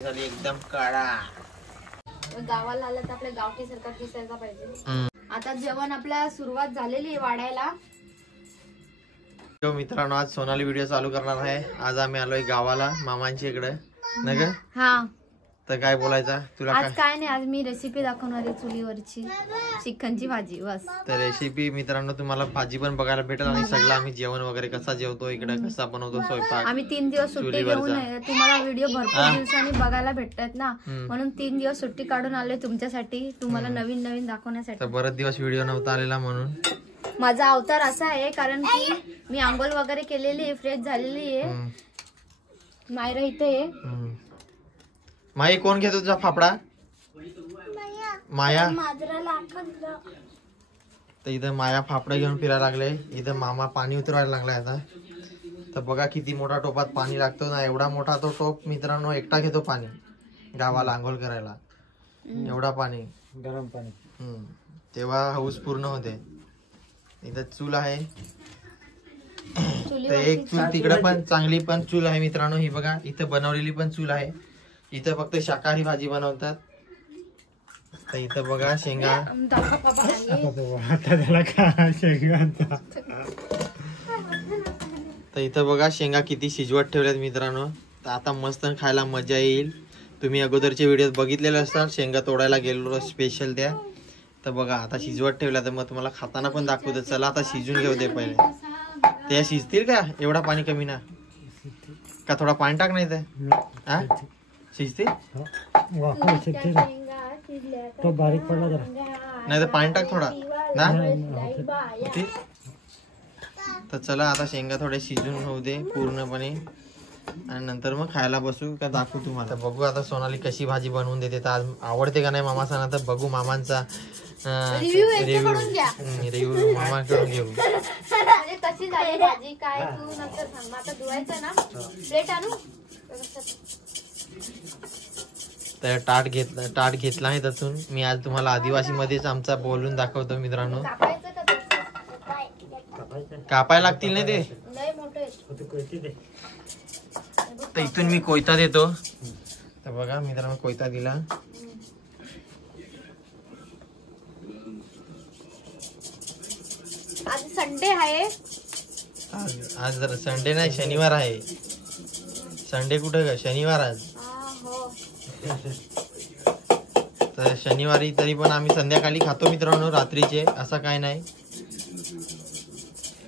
झाली एकदम काळा. गावाला आलं तर आपल्या गावठी सरकार दिसायला पाहिजे. आता जेवण आपल्या सुरुवात झालेली आहे वाढायला. मित्रांनो आज सोनाली व्हिडिओ चालू करणार आहे. आज आम्ही आलोय गावाला मामांच्या इकडे ना ग. हा तर काय बोलायचा तुला? आज काय नाही, आज मी रेसिपी दाखवणार आहे चुलीवरची चिकनची भाजी. बस तर रेसिपी मित्रांनो तुम्हाला भाजी पण बघायला भेटेल आणि सगळं आम्ही जेवण वगैरे कसा जेवतो इकडे, कसा बनवतो स्वयंपाक. आम्ही 3 दिवस सुट्टी घेऊन तुम्हाला व्हिडिओ भरपूर दिवसांनी बघायला भेटतात ना, म्हणून 3 दिवस सुट्टी काढून आलोय तुमच्यासाठी, तुम्हाला नवीन नवीन दाखवण्यासाठी. तर बरेच दिवस व्हिडिओ नव्हता आलेला म्हणून माझा अवतार असा आहे, कारण की मी आंघोळ वगैरे केलेली आहे, फ्रेश झालेली आहे. मायरा इथे आहे. माई कोण घेतो तुझा फाफडा? माया. तर इथं माया फाफडा घेऊन फिरायला लागले. इथं मामा पाणी उतरवायला लागलाय आता. तर बघा किती मोठा टोपात पाणी लागतो ना, एवढा मोठा तो टोप मित्रांनो एकटा घेतो पाणी गावाला आंघोळ करायला. एवढा पाणी, गरम पाणी. तेव्हा हौस पूर्ण होते. इथं चूल आहे. तर एक चूल तिकडे पण चांगली पण चूल आहे मित्रांनो. ही बघा इथं बनवलेली पण चूल आहे. इथं फक्त शाकाहारी भाजी बनवतात. तर इथं बघा शेंगा. तर इथं बघा शेंगा किती शिजवत ठेवल्यात मित्रांनो. तर आता मस्त खायला मजा येईल. तुम्ही अगोदरचे व्हिडिओ बघितलेले असतात, शेंगा तोडायला गेलो स्पेशल त्या. तर बघा आता शिजवत ठेवल्या, तर मग तुम्हाला खाताना पण दाखवतो. चला आता शिजून घेऊ दे पहिले. त्या शिजतील का? एवढा पाणी कमी ना का? थोडा पाणी टाक नाही तर शिजते. तो बारीक पडला जरा, नाही तर पाणी टाक थोडा ना. तर चला आता शेंगा थोडे शिजून होऊ दे पूर्णपणे, आणि नंतर मग खायला बसू का दाखवू तुम्हाला. बघू आता सोनाली कशी भाजी बनवून देते. तर आज आवडते का नाही मामा सांगा, तर बघू मामांचा रिव्ह्यू मामाकडून घेऊ. कशी झाली भाजी काय तू नंतर सांग. आता धुवायचं ना, प्लेट आणू. तर ताट घेतला आहे त्यातून. मी आज तुम्हाला आदिवासी मध्येच आमचा बोलून दाखवतो मित्रांनो. कापाय लागतील नाही ते. तर इथून मी कोयता देतो. तर बघा मित्रांनो कोयता दिला. आज संडे आहे. आज जर संडे नाही, शनिवार आहे. संडे कुठे का? शनिवार आज. तर शनिवारी तरी पण आम्ही संध्याकाळी खातो मित्रांनो, रात्रीचे, असं काय नाही.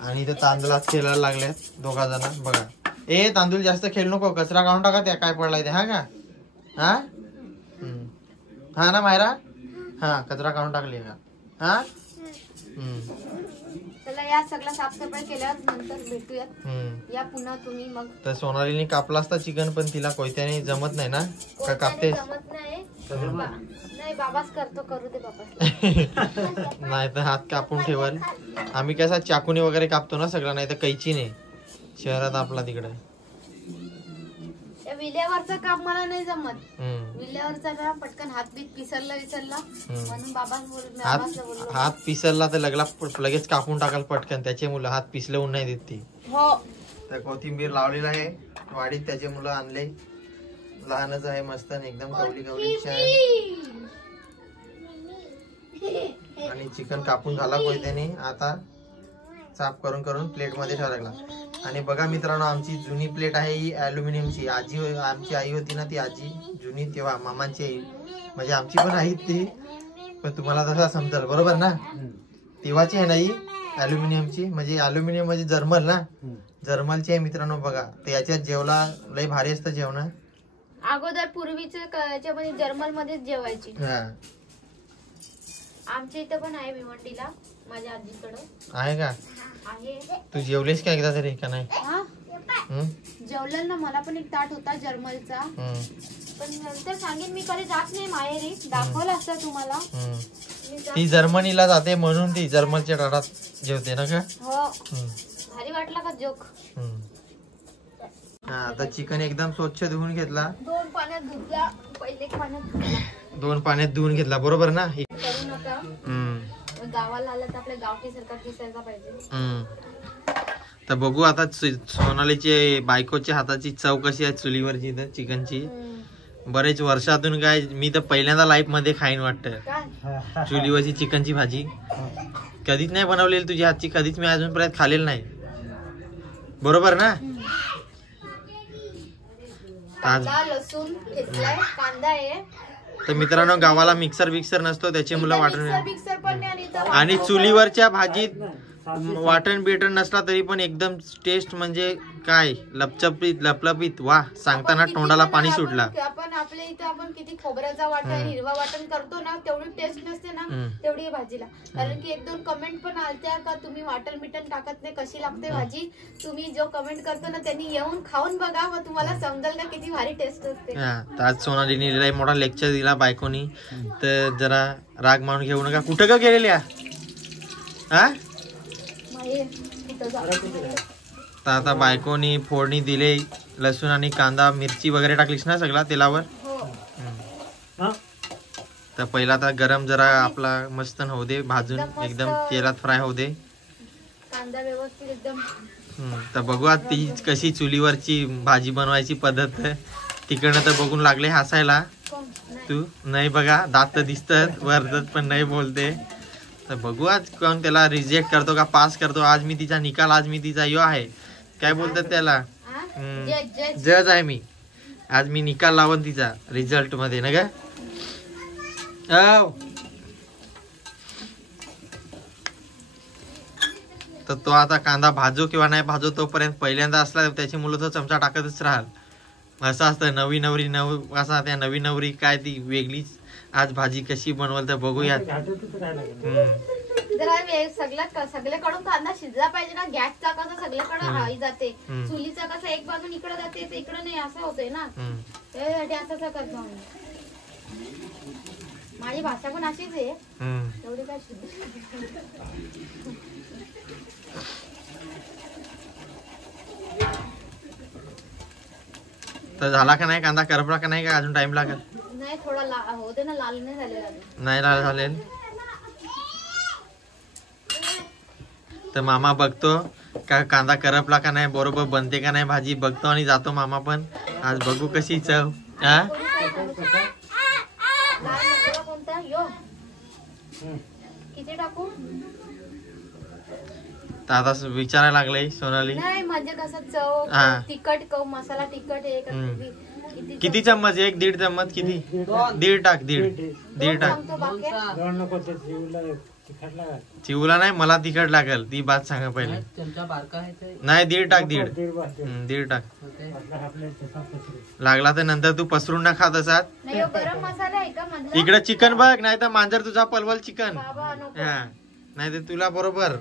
आणि इथे तांदळात खेळायला लागल्यात दोघा जण. बघा ए तांदूळ जास्त खेळू नको, कचरा काढून टाका त्या काय पडलाय ते. हा का? हा हा ना मायरा. हा कचरा काढून टाकली का? हा चला या सगळं साफसफाई केल्यावर नंतर भेटूयात. या पुन्हा तुम्ही मग. तर सोनालीने कापला असता चिकन, पण तिला कोयत्याने जमत नाही ना. का कापते? जमत नाही, बाबाच करतो. करू दे बाबा. नाही तर हात कापून ठेवल. आम्ही कसा चाकूने वगैरे कापतो ना सगळं, नाही तर कैचीने. शहरात आपला तिकडे विल्यावरचं काम मला नाही जमत. विल्यावरचा ना पटकन हात बीत पिसरला म्हणून बाबाच हात पिसरला तर लगेच कापून टाकाल पटकन. त्याचे मुलं हात पिसलवून नाही देत ती. हो. तर कोथिंबीर लावलेला आहे वाडीत, त्याचे मुलं आणले. लहानच आहे मस्त एकदम कवली आणि चिकन कापून झाला कोयत्याने. आता साफ करून करून प्लेट मध्ये ठेवायला. आणि बघा मित्रांनो आमची जुनी प्लेट आहे ही अल्युमिनियमची. आमची आई होती ना ती आजी जुनी, तेव्हा मामांची आई, म्हणजे आमची पण आहे ती, पण तुम्हाला तसा समजेल बरोबर ना. तेव्हाची आहे ना ही अल्युमिनियमची. म्हणजे अल्युमिनियम म्हणजे जर्मल ना, जर्मलची आहे मित्रांनो. बघा ते याच्यात जेवला लय भारी असतं जेवण. अगोदर पूर्वीच्या जर्मल मध्येच जेवायची. आमच्या इथं पण आहे भिवंडीला माझ्या आजीकडं. आहे का? आहे. तू जेवलीस का एकदा तरी का नाही? जेवलेल ना, मला पण एक ताट होता जर्मलचा, पण नंतर सांगेन. मी कधी जात नाही माहेरी, दाखवलं असतं तुम्हाला. ती जर्मनीला जाते म्हणून ती जर्मलच्या ताटात जेवते ना का? हो. भारी वाटला का जोक? हा आता चिकन एकदम स्वच्छ धुवून घेतला. 2 पाण्यात धुतला. पहिले पाण्यात 2 पाण्यात धुवून घेतला बरोबर ना. करू नका. गावाला आलं तर आपल्या गावठी सरकार दिसायला पाहिजे. तर बघू आता सोनालीचे बायकोच्या हाताची चव कशी आहे चुलीवरची चिकनची. बरेच वर्षातून काय मी तर पहिल्यांदा लाईफ मध्ये खाईन वाटतं काय चुलीवरची चिकनची भाजी. कधीच नाही बनवलेली तुझ्या हातची, कधीच मी अजूनपर्यंत खाल्लेलं नाही. बरोबर ना? कांदा लसूण घेतलाय, कांदा आहे. तर मित्रांनो गावाला मिक्सर नसतो त्याचे मुलं वाटण मिक्सर पण नाही आणि इथं आणि चुलीवरच्या भाजीत वाटण बिटण नसला तरी पण एकदम टेस्ट म्हणजे काय लपलपीत वा सांगताना तोंडाला पाणी सुटला. आपण आपल्या इथं आपण किती खोबऱ्याचा वाटण हिरवा वाटण करतो ना तेवढी टेस्ट नसते ना तेवढी आहे भाजीला. कारण की 1-2 कमेंट पण आलत्या का तुम्ही वाटण बिटण टाकत नाही कशी लागते भाजी. तुम्ही जो कमेंट करतो ना त्यांनी येऊन खाऊन बघा मग तुम्हाला समजेल का किती भारी टेस्ट असते. आज सोनालीने लय मोठा लेक्चर दिला बायकोनी, तर जरा राग मानून घेऊ नका. कुठं का गेलेल्या हा? तर आता बायकोनी फोडणी दिले, लसूण आणि कांदा मिरची वगैरे टाकलीस ना सगळा तेलावर. तर पहिला आता गरम जरा आपला मस्त होऊ दे भाजून, एकदम तेलात फ्राय होऊ दे कांदा व्यवस्थित एकदम. तर बघू आता ती कशी चुलीवरची भाजी बनवायची पद्धत. तिकडनं तर बघून लागले हसायला. तू नाही बघा दात तर दिसतात वरतात पण नाही बोलते. तर बघू आज कोण त्याला रिजेक्ट करतो का पास करतो. आज मी तिचा निकाल, आज मी तिचा यो आहे काय बोलतात त्याला जज आहे मी. आज मी निकाल लावून तिचा रिझल्ट मध्ये ना ग. तर तो आता कांदा भाजो किंवा नाही भाजो तोपर्यंत पहिल्यांदा असला त्याची मुलं तर चमचा टाकतच राहाल. असं असतं नवी असा त्या नवी नवरी काय ती वेगळीच आज भाजी कशी बनवल तर बघूयात. जरा सगळ्याकडून कांदा शिजला पाहिजे ना. गॅसचा कसा सगळ्याकडे हळी जाते, चुलीचा कसा एक बाजून इकडे जाते इकडे नाही असं होतंय ना. त्यासाठी असं करतो माझी भाषा पण अशीच आहे एवढी काय तर झाला का नाही कांदा करपला का नाही का अजून टाइम लागेल? नाही थोडा होते ना लाल नाही झालेला. नाही लाल झालेल तर मामा बघतो का कांदा करपला का नाही बरोबर बनते का नाही भाजी बघतो आणि जातो मामा पण. आज बघू कशी चव. कोणता यो किती टाकू तर आता विचारायला लागले सोनाली. नाही म्हणजे कसं चव तिखट मसाला तिखट आहे का किती चम्मच? 1-1.5 चम्मच किती? दीड टाक. चिवला नाही मला तिखट लागेल ती बात सांगा पहिले. नाही 1.5 टाक. 1.5 टाक. लागला तर नंतर तू पसरून ना खात असात. इकडे चिकन बघ नाही तर मांजर तुझा पलवल चिकन. हा नाही तर तुला बरोबर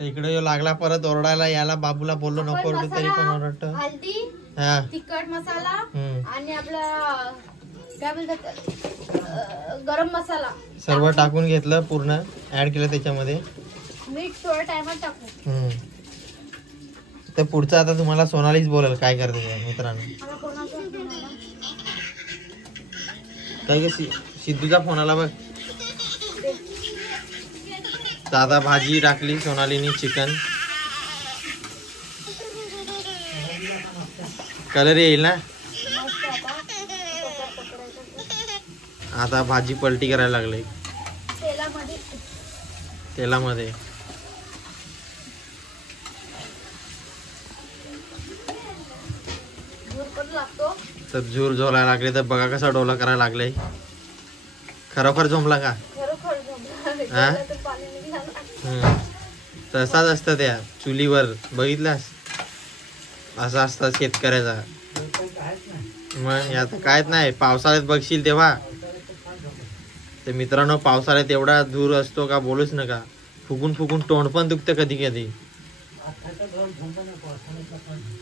इकडे लागला परत ओरडायला याला बाबूला बोललो नको तरी पण ओरडतो. तिखट मसाला आणि आपला काय बोलतात गरम मसाला सर्व टाकून घेतलं पूर्ण ऍड केलं त्याच्यामध्ये. मीठ थोड्या टायमात टाकू. तर पुढचं आता तुम्हाला सोनालीच बोलेल काय करते मित्रांनो. तर सिद्धूचा फोन आला बघ. दादा भाजी टाकली सोनालीनी चिकन. कलर येईल ना. आता भाजी पलटी करायला लागले तेलामध्ये. तर झूर झोलायला लागले तर बघा कसा डोला करायला लागले. खरोखर झोंबला का? तसाच असतं त्या चुलीवर बघितलास असं असतं शेतकऱ्याचा. मग यात कायच नाही. पावसाळ्यात बघशील तेव्हा तर मित्रांनो पावसाळ्यात एवढा धूर असतो का बोलूच नका. फुकून तोंड पण दुखतं कधी कधी.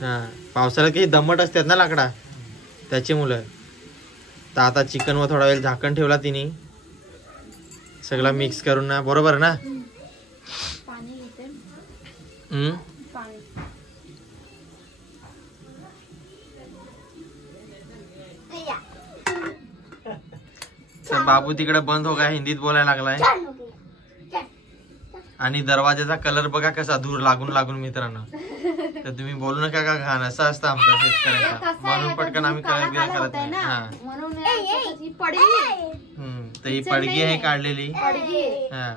हा पावसाळ्यात काही दमट असतात ना लाकडा त्याची मुलं. तर आता चिकन वर थोडा वेळ झाकण ठेवला तिने सगळं मिक्स करून ना. बरोबर ना. तर बाबू तिकडे बंद हो गया हिंदीत बोलायला लागलाय. आणि दरवाजाचा कलर बघा कसा धूर लागून मित्रांनो. तर तुम्ही बोलू नका का घाण, असं असतं आमचं हे शेतकऱ्याचं, कसं आहे, म्हणून आता पटकन आम्ही काळा काय काळा करत होतंय नाही. ना, हा म्हणून ही पडगी आहे. तर ही पडगी आहे काढलेली. पडगी आहे. हा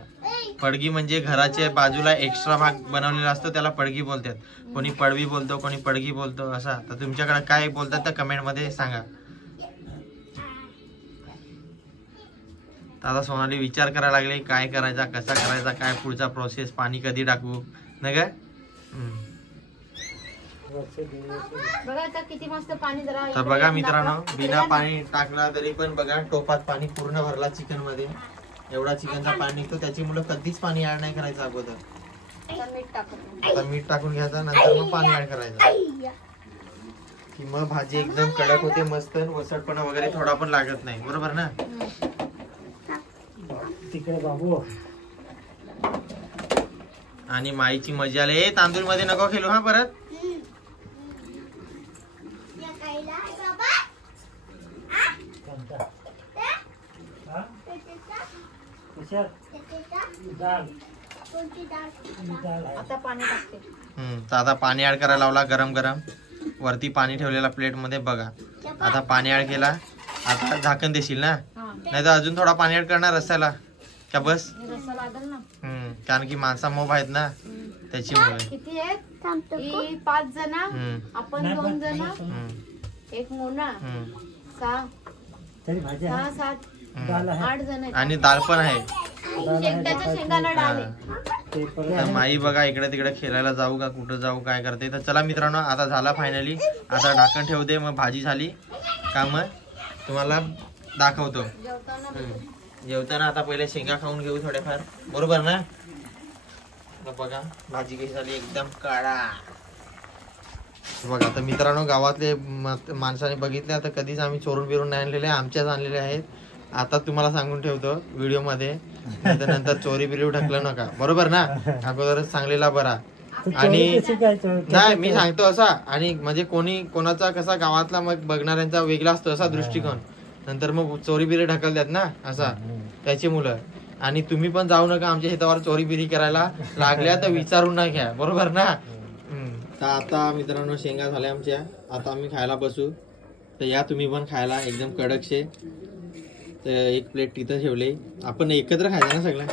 पडगी म्हणजे घराच्या बाजूला एक्स्ट्रा भाग बनवलेला असतो, त्याला पडगी बोलतात. कोणी पडवी बोलतो, कोणी पडगी बोलतो असा. तर तुमच्याकडे काय बोलतात तर कमेंट मध्ये सांगा. तर आता सोनाली विचार करायला लागले काय करायचा, कसा करायचा, काय पुढचा प्रोसेस, पाणी कधी टाकू नाही का. बघा आता किती मस्त पाणी जरा तर बघा मित्रांनो, बिना पाणी टाकला तरी पण बघा टोपात पाणी पूर्ण भरला चिकन मध्ये. एवढा चिकनचा पाणी निघतो, त्याची मुलं कधीच पाणी ऍड नाही करायचं अगोदर. आता मीठ टाकतो. आता मीठ टाकून घ्यायचं, नंतर मग पाणी ऍड करायचं, की मग भाजी एकदम कडक होते मस्त. वसटपणा वगैरे थोडा पण लागत नाही, बरोबर ना. तिकडे बाबू आणि माईची मजा आली. तांदूळ मध्ये नको खेळू हा परत. आता पाणी टाकते. तर आता पाणी ऍड करायला लावला गरम गरम. वरती पाणी ठेवलेला प्लेट मध्ये बघा. आता पाणी ऍड केला. आता झाकण देशील ना, नाही तर अजून थोडा पाणी ऍड करणार रस्त्याला का बस. रस्सा लागेल ना, कारण की माणसा मोब आहेत ना त्याच्यामुळे. किती आहेत? ही 5 जण, आपण 2 जण, एक मोना, 6 तरी भाजी 6 7 8 जण आहेत. आणि दाल पण आहे. शेंगदाण्याच्या शेंगाला डाळ आहे. तर माई बघा इकडे तिकडे खेळायला जाऊ का कुठं जाऊ काय करते. तर चला मित्रांनो, आता झाला फायनली. आता ढाकण ठेवते, मग भाजी झाली का मग तुम्हाला दाखवतो. जेवताना आता पहिले शेंगा खाऊन घेऊ थोड्याफार, बरोबर ना. बघा भाजी कशी झाली, एकदम काळा. बघा तर मित्रांनो, गावातले माणसाने बघितले आता कधीच आम्ही चोरून बिरून नाही आणलेले, आमच्याच आणलेले आहेत. आता तुम्हाला सांगून ठेवतो व्हिडिओ मध्ये, नंतर चोरी बिरी ढकलं नका, बरोबर ना. अगोदरच सांगलेला बरा. आणि नाही मी सांगतो असा, आणि म्हणजे कोणी कोणाचा कसा गावातला मग बघणाऱ्यांचा वेगळा असतो असा दृष्टिकोन, नंतर मग चोरी बिरी ढकलतात ना असा, त्याची मुलं. आणि तुम्ही पण जाऊ नका आमच्या शेतावर चोरी बिरी करायला, लागल्या तर विचारून ना घ्या, बरोबर ना. तर आता मित्रांनो शेंगा झाल्या आमच्या, आता आम्ही खायला बसू. तर या तुम्ही पण खायला, एकदम कडकशे. तर एक प्लेट तिथं ठेवले, आपण एकत्र खायचं ना सगळं.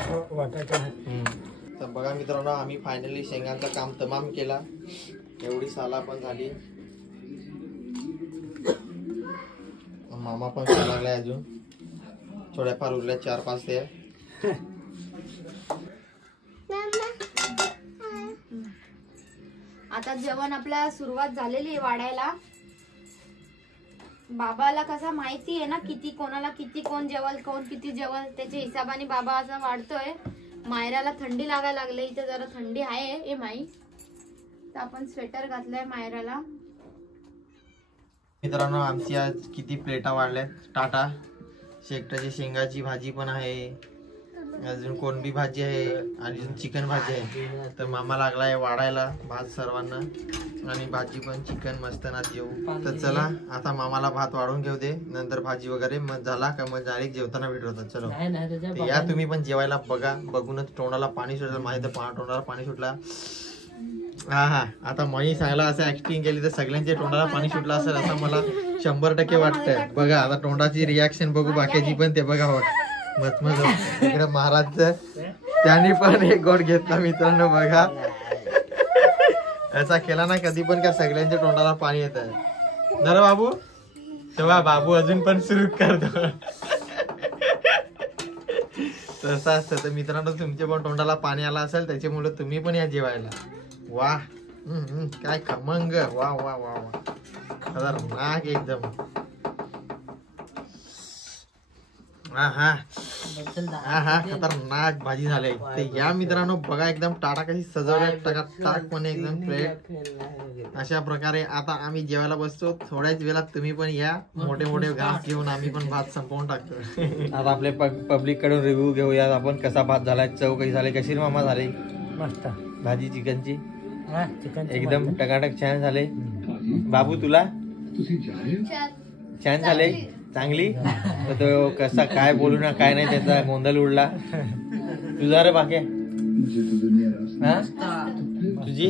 तर बघा मित्रांनो, आम्ही फायनली शेंगांचं काम तमाम केला. एवढी साला पण झाली, मामा पण खायला लागलाय, अजून थोड्याफार उरल्या 4-5 ते. आता जेवण आपल्या सुरुवात झालेली आहे वाढायला. बाबाला कसा माहिती आहे ना, किती कोणाला किती कोण जेवल, कोण किती जेवल, त्याच्या हिशोबाने बाबा असा वाढतोय. मायराला थंडी लागायला लागली, इथे जरा थंडी आहे ए माई. तर आपण स्वेटर घातलंय मायराला. मित्रांनो आमची आज किती प्लेटा वाढल्यात. टाटा शेकटाची शेंगाची भाजी पण आहे, अजून कोणबी भाजी आहे, आणि अजून चिकन भाजी आहे. तर मामा लागलाय वाढायला भात सर्वांना, आणि भाजी पण चिकन मस्त ना जेवू. तर चला आता मामाला भात वाढून घेऊ दे, नंतर भाजी वगैरे मग झाला का मग डायरेक्ट जेवताना भेट होतात. चलो तर या तुम्ही पण जेवायला. बघा बघूनच तोंडाला पाणी सुटलं, माझ्या तर तोंडाला पाणी सुटला. हा हा आता मनी सांगला असं ऍक्टिंग केली तर सगळ्यांच्या तोंडाला पाणी सुटलं असेल असं मला 100% वाटतंय. बघा आता तोंडाची रिॲक्शन बघू बाकीची पण. ते बघा मत इकडे महाराज त्यांनी पण एक गोट घेतला मित्रांनो. बघा असा केला ना कधी पण का सगळ्यांच्या तोंडाला पाणी येत आहे ना रे बाबू. तेव्हा बाबू अजून पण सुरू करतो तसं असतं. तर मित्रांनो तुमच्या पण तोंडाला पाणी आला असेल, त्याच्यामुळे तुम्ही पण या जेवायला. वा काय खमंग, वा वा वा वा खतरनाक एकदम. हा हा खतरनाक भाजी झाली. तर या मित्रांनो बघा एकदम टाटा कशी सजवल्या, टाकपणे एकदम प्लेट अशा प्रकारे. आता आम्ही जेवायला बसतो, थोड्याच वेळात तुम्ही पण या. मोठे मोठे घास घेऊन आम्ही पण भात संपवून टाकतो. आता आपले पब्लिक कडून रिव्ह्यू घेऊया आपण, कसा भात झालाय, चव कशी झाली, कशी मामा झाली मस्त भाजी चिकनची, एकदम टकाटक छान झाले. बाबू तुला छान झाले, चांगली. तर तो कसा काय बोलू ना काय नाही, त्याचा गोंधळ उडला. तुझा रे बाकी तुझी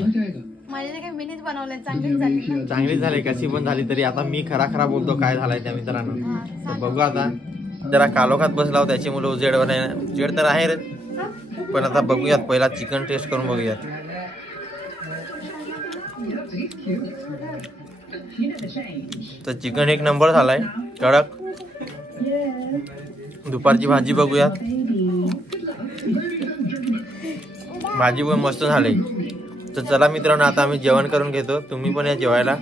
माझ्या काय मीच बनवलंय, चांगलीच झाली ना. चांगली झाली, कशी पण झाली तरी आता मी खरा बोलतो काय झालाय त्या मित्रांनो. तर बघू आता, जरा कालोखात बसला होता त्याच्यामुळे उजेड तर आहे रे, पण आता बघूयात. पहिला चिकन टेस्ट करून बघूयात. तर चिकन एक नंबर झालाय, कडक. दुपारची भाजी बघूयात. भाजी पण मस्त झाली. तर चला मित्रांनो, आता आम्ही जेवण करून घेतो. तुम्ही पण या जेवायला.